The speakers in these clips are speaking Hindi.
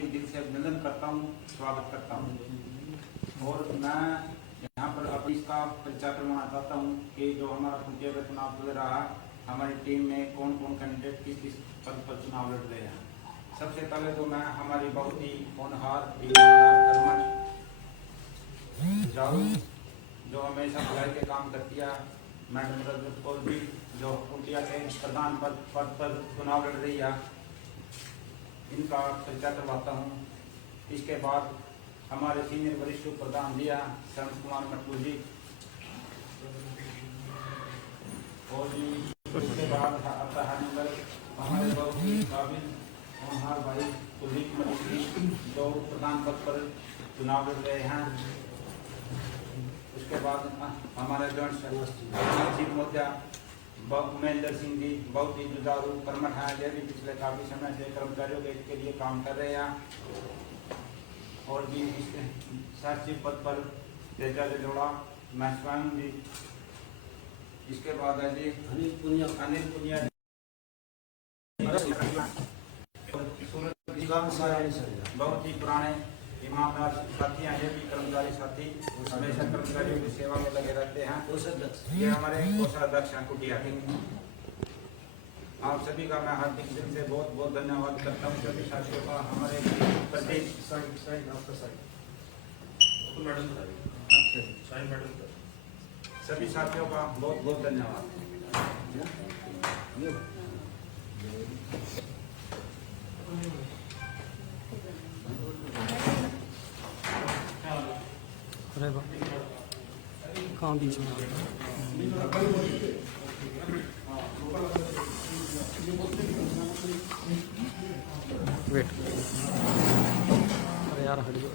हार्दिक दिल से अभिनंदन करता हूँ, स्वागत करता हूँ। और मैं यहाँ पर अपनी इसका परिचय करवाना चाहता हूँ कि जो हमारा कुंटिया का चुनाव चल रहा है, हमारी टीम में कौन कौन कैंडिडेट किस किस पद पर चुनाव लड़ रहे हैं। सबसे पहले तो मैं हमारी बहुत ही होनहार जो हमेशा भलाई के काम करती है, मैडम रजत कौर जी, जो कुंटिया के प्रधान पद पर चुनाव लड़ रही है, इनका परिचय करवाता हूँ। इसके बाद हमारे सीनियर वरिष्ठ प्रधान जी हैं शरण कुमार मट्टू जी, और जी उसके बाद आता है नंबर हमारे बहुत ही काबिल होनहार भाई कुलदीप मलिक जी, जो प्रधान पद पर चुनाव लड़ रहे हैं। उसके बाद हमारे जॉइंट मोर्चा महेंद्र सिंह जी, बहुत ही जुझारू कर्मठ हैं, ये भी पिछले काफी समय से कर्मचारियों के लिए काम कर रहे हैं। और जी सचिव पद पर तेजा जोड़ा मैं स्वयं जी। इसके बाद है जी अनिल पुनिया बहुत ही पुराने ईमानदार साथी हैं, ये भी कर्मचारी साथी हमेशा कर्मचारियों की सेवा में लगे रहते हैं। ये हमारे कोषाध्यक्ष हैं कुटिया के। आप सभी का मैं हार्दिक दिल से बहुत बहुत धन्यवाद करता हूँ। सभी साथियों का हमारे सभी साथियों का बहुत बहुत धन्यवाद। कहाँ बीच में वेट, अरे यार हट जाओ।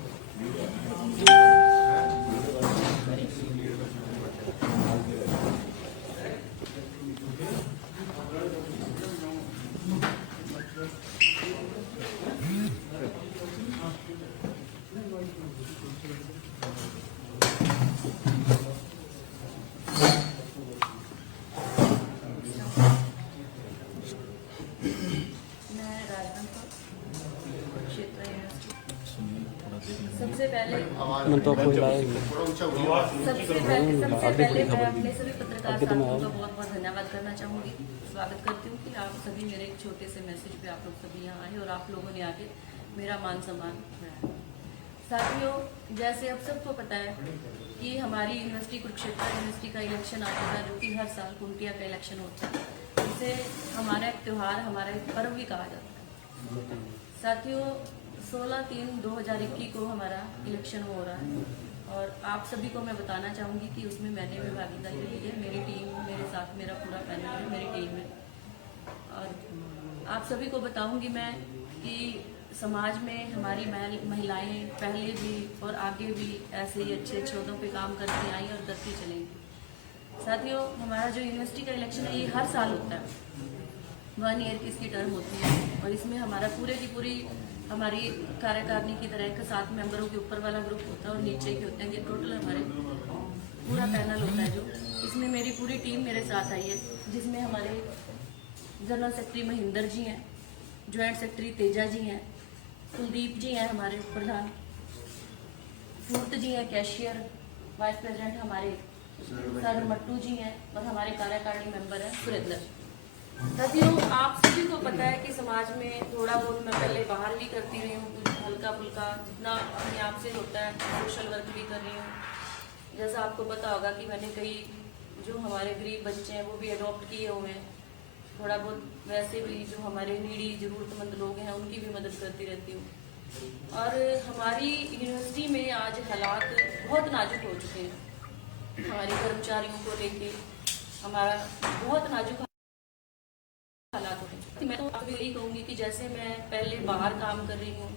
सबसे पहले मैं तो आपको हिलाया ही सबसे पहले मैं अपने सभी पत्रकार साथियों का बहुत बहुत धन्यवाद करना चाहूँगी। स्वागत करती हूँ कि आप सभी मेरे एक छोटे से मैसेज पे आप लोग सभी यहाँ आए और आप लोगों ने आके मेरा मान सम्मान बढ़ाया। साथियों, जैसे अब सबको पता है कि हमारी यूनिवर्सिटी कुरुक्षेत्र यूनिवर्सिटी का इलेक्शन आता है, जो कि हर साल कुंटिया का इलेक्शन होता है। इसे हमारा एक त्यौहार, हमारा एक पर्व भी कहा जाता है। साथियों, 16/3/2021 को हमारा इलेक्शन हो रहा है और आप सभी को मैं बताना चाहूँगी कि उसमें मैंने भी भागीदारी ली है। मेरी टीम मेरे साथ, मेरा पूरा पैनल है मेरी टीम में। और आप सभी को बताऊँगी मैं कि समाज में हमारी महिलाएं पहले भी और आगे भी ऐसे ही अच्छे ओहदों पे काम करती आई और करती चलेंगी। साथियों, हमारा जो यूनिवर्सिटी का इलेक्शन है ये हर साल होता है, 1 ईयर की इसकी टर्म होती है और इसमें हमारा पूरे की पूरी हमारी कार्यकारिणी की तरह 7 मेंबरों के ऊपर वाला ग्रुप होता है और नीचे के होते हैं। ये टोटल हमारे पूरा पैनल होता है। जो इसमें मेरी पूरी टीम मेरे साथ आई है, जिसमें हमारे जनरल सेक्रेटरी महेंद्र जी हैं, ज्वाइंट सेक्रेटरी तेजा जी हैं, कुलदीप जी हैं हमारे प्रधान, सूरत जी हैं कैशियर, वाइस प्रेसिडेंट हमारे सर मट्टू जी हैं और हमारे कार्यकारिणी मेंबर हैं सुरेंद्र। साथियों, आप सभी को पता है कि समाज में थोड़ा बहुत मैं पहले बाहर भी करती रही हूँ, कुछ हल्का फुल्का जितना अपने आप से होता है सोशल वर्क भी कर रही हूँ। जैसा आपको पता होगा कि मैंने कई जो हमारे गरीब बच्चे हैं वो भी अडॉप्ट किए हुए हैं। थोड़ा बहुत वैसे भी जो हमारे नीडी ज़रूरतमंद लोग हैं उनकी भी मदद करती रहती हूँ। और हमारी यूनिवर्सिटी में आज हालात बहुत नाजुक हो चुके हैं। हमारे कर्मचारियों को लेके हमारा बहुत नाजुक हालात हो रहे। मैं तो आप यही कहूँगी कि जैसे मैं पहले बाहर काम कर रही हूँ,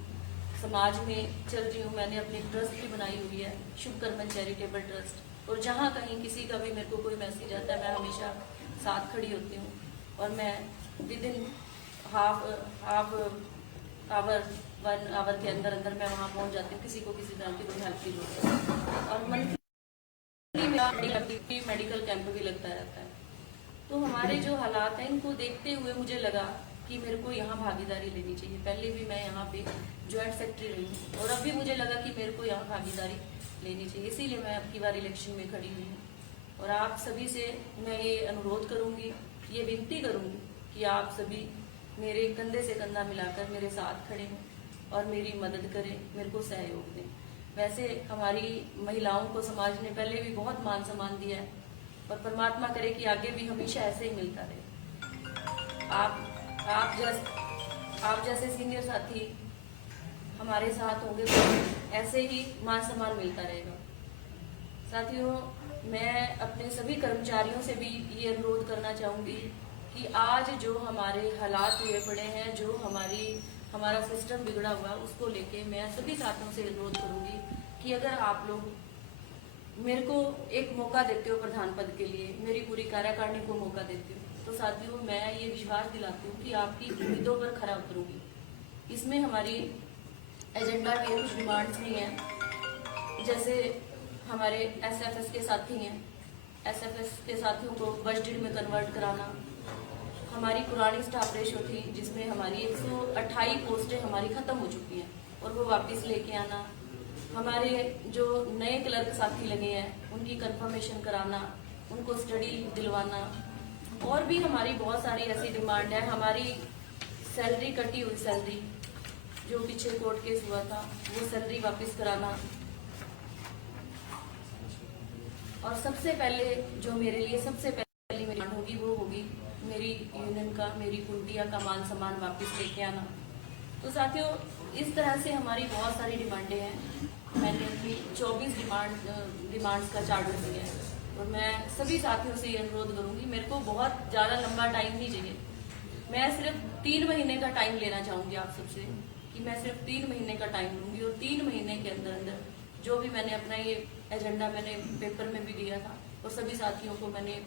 समाज में चल रही हूँ, मैंने अपनी ट्रस्ट भी बनाई हुई है, शुभकर्मन चैरिटेबल ट्रस्ट। और जहाँ कहीं किसी का भी मेरे को कोई मैसेज आता है, मैं हमेशा साथ खड़ी होती हूँ और मैं विदिन हाफ आवर 1 आवर के अंदर अंदर मैं वहाँ पहुँच जाती हूँ किसी को किसी तरह की कोई हेल्प की जरूरत है। और मंथली मेडिकल कैंप भी लगता रहता है। तो हमारे जो हालात हैं इनको देखते हुए मुझे लगा कि मेरे को यहाँ भागीदारी लेनी चाहिए। पहले भी मैं यहाँ पे जॉइंट सेक्रेटरी रही हूँ और अभी मुझे लगा कि मेरे को यहाँ भागीदारी लेनी चाहिए, इसीलिए मैं अब की बार इलेक्शन में खड़ी हुई हूँ। और आप सभी से मैं ये अनुरोध करूँगी, ये विनती करूँगी कि आप सभी मेरे कंधे से कंधा मिलाकर मेरे साथ खड़े हों और मेरी मदद करें, मेरे को सहयोग दें। वैसे हमारी महिलाओं को समाज ने पहले भी बहुत मान सम्मान दिया है और परमात्मा करे कि आगे भी हमेशा ऐसे ही मिलता रहे। आप जैसे सीनियर साथी हमारे साथ होंगे तो ऐसे ही मान सम्मान मिलता रहेगा। साथियों, मैं अपने सभी कर्मचारियों से भी ये अनुरोध करना चाहूँगी कि आज जो हमारे हालात हुए पड़े हैं, जो हमारा सिस्टम बिगड़ा हुआ, उसको लेके मैं सभी साथियों से अनुरोध करूँगी कि अगर आप लोग मेरे को एक मौका देते हो प्रधान पद के लिए, मेरी पूरी कार्यकारिणी को मौका देते हो, तो साथियों मैं ये विश्वास दिलाती हूँ कि आपकी उम्मीदों पर खरा उतरूंगी। इसमें हमारी एजेंडा की कुछ डिमांड्स भी हैं, जैसे हमारे एसएफएस के साथी हैं, एसएफएस के साथियों को बजट में कन्वर्ट कराना, हमारी पुरानी स्टाफ रेशो थी जिसमें हमारी 128 पोस्टें हमारी ख़त्म हो चुकी हैं और वो वापस लेके आना, हमारे जो नए क्लर्क साथी लगे हैं उनकी कंफर्मेशन कराना, उनको स्टडी दिलवाना, और भी हमारी बहुत सारी ऐसी डिमांड है। हमारी सैलरी, कटी हुई सैलरी जो पीछे कोर्ट केस हुआ था, वो सैलरी वापस कराना, और सबसे पहले जो मेरे लिए सबसे पहली डिमांड होगी वो होगी मेरी यूनियन का, मेरी कुंटिया का मान सम्मान वापस लेके आना। तो साथियों, इस तरह से हमारी बहुत सारी डिमांडें हैं। मैंने अपनी 24 डिमांड्स का चार्टर दिया है और मैं सभी साथियों से ये अनुरोध करूंगी, मेरे को बहुत ज़्यादा लंबा टाइम नहीं चाहिए। मैं सिर्फ 3 महीने का टाइम लेना चाहूँगी आप सबसे, कि मैं सिर्फ 3 महीने का टाइम लूँगी और 3 महीने के अंदर अंदर जो भी मैंने अपना ये एजेंडा मैंने पेपर में भी दिया था और सभी साथियों को मैंने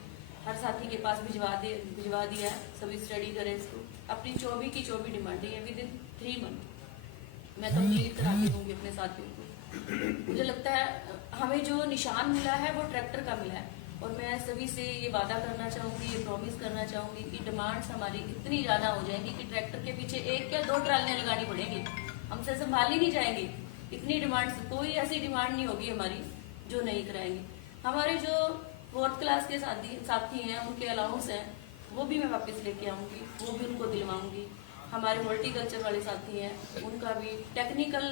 हर साथी के पास भिजवा दिया है, सभी स्टडी करें इसको। अपनी 24 की 24 डिमांडें हैं, विद इन 3 मंथ मैं कंप्लीट करा के दूँगी अपने साथियों को। मुझे लगता है हमें जो निशान मिला है वो ट्रैक्टर का मिला है और मैं सभी से ये वादा करना चाहूँगी, ये प्रॉमिस करना चाहूँगी कि डिमांड्स हमारी इतनी ज़्यादा हो जाएंगी कि ट्रैक्टर के पीछे 1 या 2 ट्रालियाँ लगानी पड़ेंगी, हमसे संभाली नहीं जाएंगी। इतनी डिमांड्स, कोई ऐसी डिमांड नहीं होगी हमारी जो नहीं कराएंगे। हमारे जो 4th क्लास के साथी हैं, उनके अलाउंस हैं, वो भी मैं वापस लेके आऊँगी, वो भी उनको दिलवाऊँगी। हमारे हॉर्टिकल्चर वाले साथी हैं, उनका भी, टेक्निकल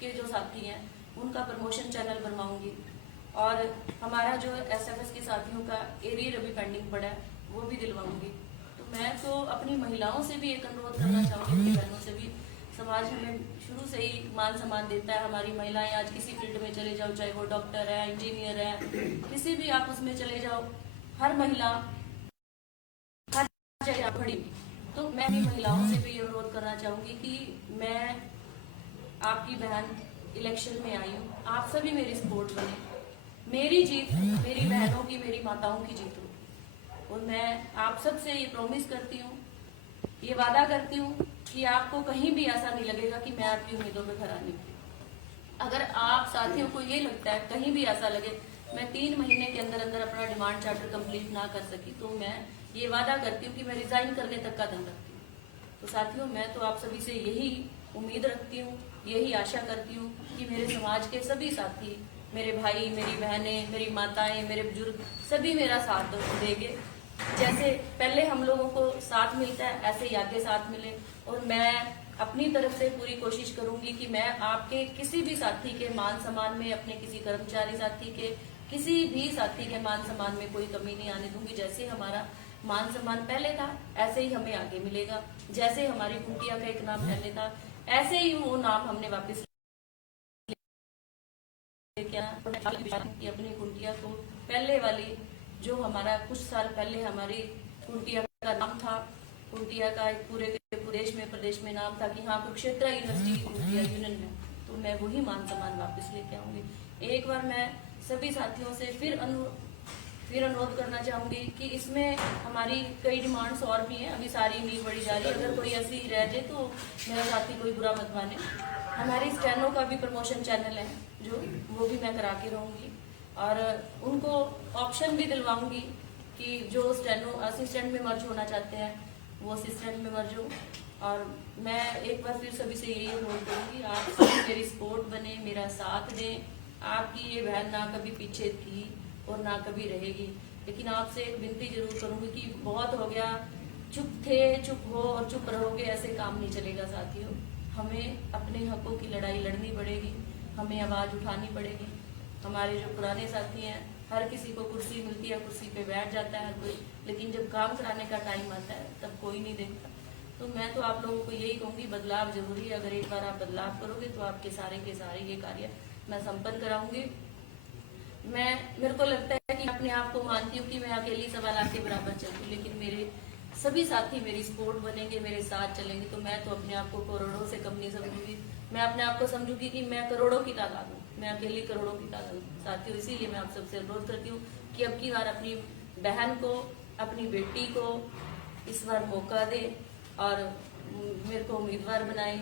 के जो साथी हैं उनका प्रमोशन चैनल बनवाऊँगी, और हमारा जो एसएफएस के साथियों का एरियर अभी पेंडिंग पड़ा है वो भी दिलवाऊँगी। तो मैं तो अपनी महिलाओं से भी एक अनुरोध करना चाहूँगी, अपनी बहनों से भी। समाज हमें शुरू से ही मान सम्मान देता है। हमारी महिलाएं आज किसी फील्ड में चले जाओ, चाहे वो डॉक्टर है, इंजीनियर है, किसी भी आप उसमें चले जाओ, हर महिला हर जगह खड़ी। तो मैं अपनी महिलाओं से भी ये अनुरोध करना चाहूँगी कि मैं आपकी बहन इलेक्शन में आई हूँ, आप सभी मेरी सपोर्ट बने, मेरी जीत मेरी बहनों की, मेरी माताओं की जीत हो। और मैं आप सबसे ये प्रॉमिस करती हूँ, ये वादा करती हूँ कि आपको कहीं भी ऐसा नहीं लगेगा कि मैं आपकी उम्मीदों पे खरा नहीं हूँ। अगर आप साथियों को ये लगता है, कहीं भी ऐसा लगे मैं 3 महीने के अंदर अंदर अपना डिमांड चार्टर कंप्लीट ना कर सकी, तो मैं ये वादा करती हूँ कि मैं रिजाइन करने तक का दम रखती हूँ। तो साथियों, मैं तो आप सभी से यही उम्मीद रखती हूँ, यही आशा करती हूँ कि मेरे समाज के सभी साथी, मेरे भाई, मेरी बहनें, मेरी माताएं, मेरे बुजुर्ग सभी मेरा साथ देंगे। जैसे पहले हम लोगों को साथ मिलता है, ऐसे ही आगे साथ मिले। और मैं अपनी तरफ से पूरी कोशिश करूंगी कि मैं आपके किसी भी साथी के मान सम्मान में, अपने किसी कर्मचारी साथी के, किसी भी साथी के मान सम्मान में कोई कमी नहीं आने दूंगी। जैसे हमारा मान सम्मान पहले था, ऐसे ही हमें आगे मिलेगा। जैसे हमारी कुंटिया का एक नाम पहले था, ऐसे ही वो नाम हमने वापस कि अपनी कुंटिया को पहले वाली, जो हमारा कुछ साल पहले हमारी कुंटिया का नाम था, कुंटिया का पूरे प्रदेश में नाम था कि हाँ, कुरुक्षेत्र यूनिवर्सिटी कुंटिया यूनियन में, तो मैं वही मान सम्मान वापस लेके आऊंगी। एक बार मैं सभी साथियों से फिर अनुरोध करना चाहूंगी कि इसमें हमारी कई डिमांड्स और भी हैं, अभी सारी नहीं बढ़ी जा रही। अगर कोई ऐसी रह जाए तो मेरा साथी कोई बुरा मत माने। हमारी स्टेनो का भी प्रमोशन चैनल है, जो वो भी मैं करा के रहूँगी, और उनको ऑप्शन भी दिलवाऊंगी कि जो स्टेनो असिस्टेंट में मर्ज होना चाहते हैं वो असिस्टेंट में मर्ज हो। और मैं एक बार फिर सभी से यही अनुरोध करूँगी, आप सभी मेरी सपोर्ट बने, मेरा साथ दें। आपकी ये बहन ना कभी पीछे थी और ना कभी रहेगी, लेकिन आपसे एक विनती जरूर करूँगी कि बहुत हो गया, चुप थे, चुप हो और चुप रहोगे, ऐसे काम नहीं चलेगा साथियों। हमें अपने हकों की लड़ाई लड़नी पड़ेगी, हमें आवाज़ उठानी पड़ेगी। हमारे जो पुराने साथी हैं, हर किसी को कुर्सी मिलती है, कुर्सी पे बैठ जाता है हर कोई, लेकिन जब काम कराने का टाइम आता है तब कोई नहीं देखता। तो मैं तो आप लोगों को यही कहूँगी, बदलाव जरूरी है। अगर एक बार आप बदलाव करोगे तो आपके सारे के सारे ये कार्य मैं संपन्न कराऊंगी। मेरे को लगता है कि अपने आप को मानती हूँ कि मैं अकेली 1.25 लाख के बराबर चलूँ, लेकिन मेरे सभी साथी मेरी सपोर्ट बनेंगे, मेरे साथ चलेंगे, तो मैं तो अपने आप को करोड़ों से कम नहीं समझूंगी। मैं अपने आप को समझूंगी कि मैं करोड़ों की तादाद हूँ, मैं अकेली करोड़ों की तादाद हूँ साथियों। इसीलिए मैं आप सबसे अनुरोध करती हूँ कि अब की बार अपनी बहन को, अपनी बेटी को इस बार मौका दे और मेरे को उम्मीदवार बनाए,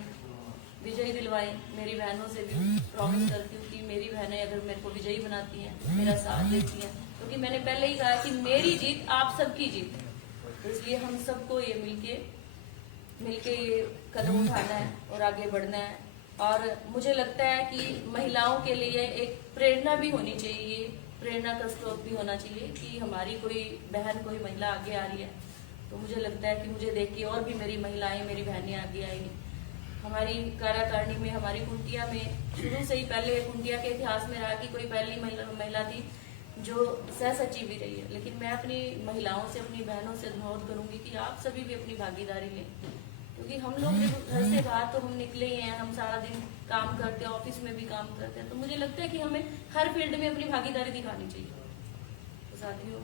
विजयी दिलवाए। मेरी बहनों से भी प्रॉमिस करती हूँ कि मेरी बहनें अगर मेरे को विजयी बनाती हैं, मेरा साथ देती हैं, क्योंकि मैंने पहले ही कहा कि मेरी जीत आप सबकी जीत है। तो इसलिए हम सबको ये मिलके ये कदम उठाना है और आगे बढ़ना है। और मुझे लगता है कि महिलाओं के लिए एक प्रेरणा भी होनी चाहिए, प्रेरणा का स्रोत भी होना चाहिए कि हमारी कोई बहन, कोई महिला आगे आ रही है, तो मुझे लगता है कि मुझे देख के और भी मेरी महिलाएं, मेरी बहनें आगे आएंगी। हमारी कार्यकारिणी में, हमारी कुंटिया में शुरू से ही, पहले कुंटिया के इतिहास में रहा कि कोई पहली महिला थी जो सह सचिव भी रही है। लेकिन मैं अपनी महिलाओं से, अपनी बहनों से अनुरोध करूंगी कि आप सभी भी अपनी भागीदारी लें, क्योंकि हम लोग घर से बाहर तो हम निकले ही हैं, हम सारा दिन काम करते हैं, ऑफिस में भी काम करते हैं, तो मुझे लगता है कि हमें हर फील्ड में अपनी भागीदारी दिखानी चाहिए। तो साथियों,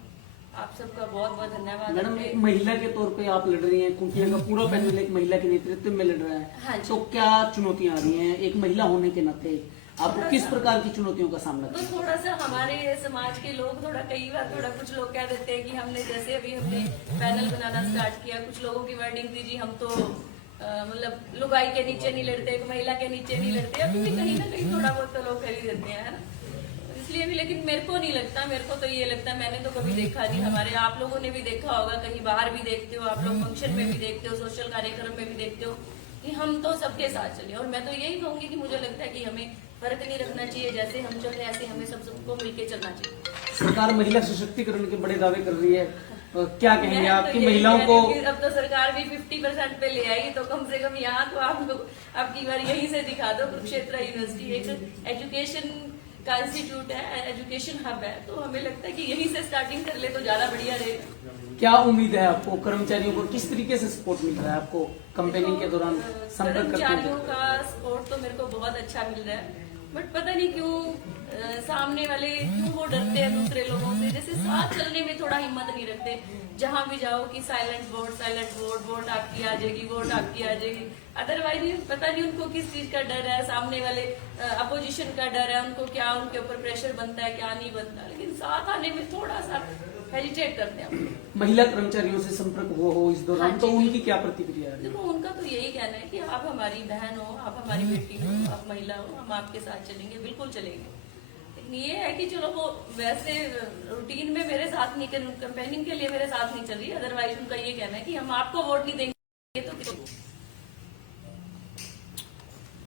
आप सबका बहुत बहुत धन्यवाद। मैडम, एक महिला के तौर पे आप लड़ रही हैं, कुंटिया का पूरा पैनल एक महिला के नेतृत्व में लड़ रहा है। हाँ, तो क्या चुनौतियां आ रही हैं एक महिला होने के नाते? आपको किस प्रकार की चुनौतियों का सामना तो थोड़ा सा हमारे समाज के लोग कई बार कुछ लोग कह देते हैं कि हमने जैसे अभी हमने पैनल बनाना स्टार्ट किया, कुछ लोगों की वर्डिंग थी जी हम तो मतलब लुगाई के नीचे नहीं लड़ते, एक महिला के नीचे नहीं लड़ते। अभी भी कहीं ना कहीं थोड़ा बहुत तो लोग कर ही देते हैं, है ना। इसलिए भी, लेकिन मेरे को नहीं लगता, मेरे को तो ये लगता है, मैंने तो कभी देखा नहीं, हमारे आप लोगों ने भी देखा होगा, कहीं बाहर भी देखते हो आप लोग, फंक्शन में भी देखते हो, सोशल कार्यक्रम में भी देखते हो कि हम तो सबके साथ चले। और मैं तो यही कहूंगी कि मुझे लगता है कि हमें फर्क नहीं रखना चाहिए, जैसे हम चल रहे हैं ऐसे हमें सबको मिलकर चलना चाहिए। सरकार महिला सशक्तिकरण के बड़े दावे कर रही है, क्या कहेंगे आपकी तो महिलाओं को? अब तो सरकार भी 50% पे ले आई, तो कम से कम यहाँ तो आप लोग अब की बार यहीं से दिखा दो। कुरुक्षेत्र यूनिवर्सिटी एक एजुकेशन का इंस्टीट्यूट है, एजुकेशन हब है, तो हमें लगता है कि यहीं से स्टार्टिंग कर ले तो ज्यादा बढ़िया रहेगा। क्या उम्मीद है आपको? कर्मचारियों को किस तरीके से सपोर्ट मिल रहा है आपको कैंपेनिंग के दौरान संपर्क करते कर्मचारियों का सपोर्ट तो मेरे को बहुत अच्छा मिल रहा है, बट पता नहीं क्यों सामने वाले क्यों वो डरते हैं दूसरे लोगों से, जैसे साथ चलने में थोड़ा हिम्मत नहीं रखते। जहां भी जाओ कि साइलेंट वोट, वोट आपकी आ जाएगी, वोट आपकी आ जाएगी। अदरवाइज पता नहीं उनको किस चीज का डर है, सामने वाले अपोजिशन का डर है, उनको क्या उनके ऊपर प्रेशर बनता है, क्या नहीं बनता, लेकिन साथ आने में थोड़ा सा हेजिटेट करते हैं। महिला कर्मचारियों से संपर्क हो इस दौरान, तो उनकी क्या प्रतिक्रिया है? देखो, उनका तो यही कहना है कि आप हमारी बहन हो, आप हमारी बेटी हो, आप महिला हो, हम आपके साथ चलेंगे, बिल्कुल चलेंगे। लेकिन ये है कि चलो वो वैसे रूटीन में मेरे साथ नहीं, कैंपेनिंग के लिए मेरे साथ नहीं चल रही, अदरवाइज उनका ये कहना है कि हम आपको वोट नहीं देंगे।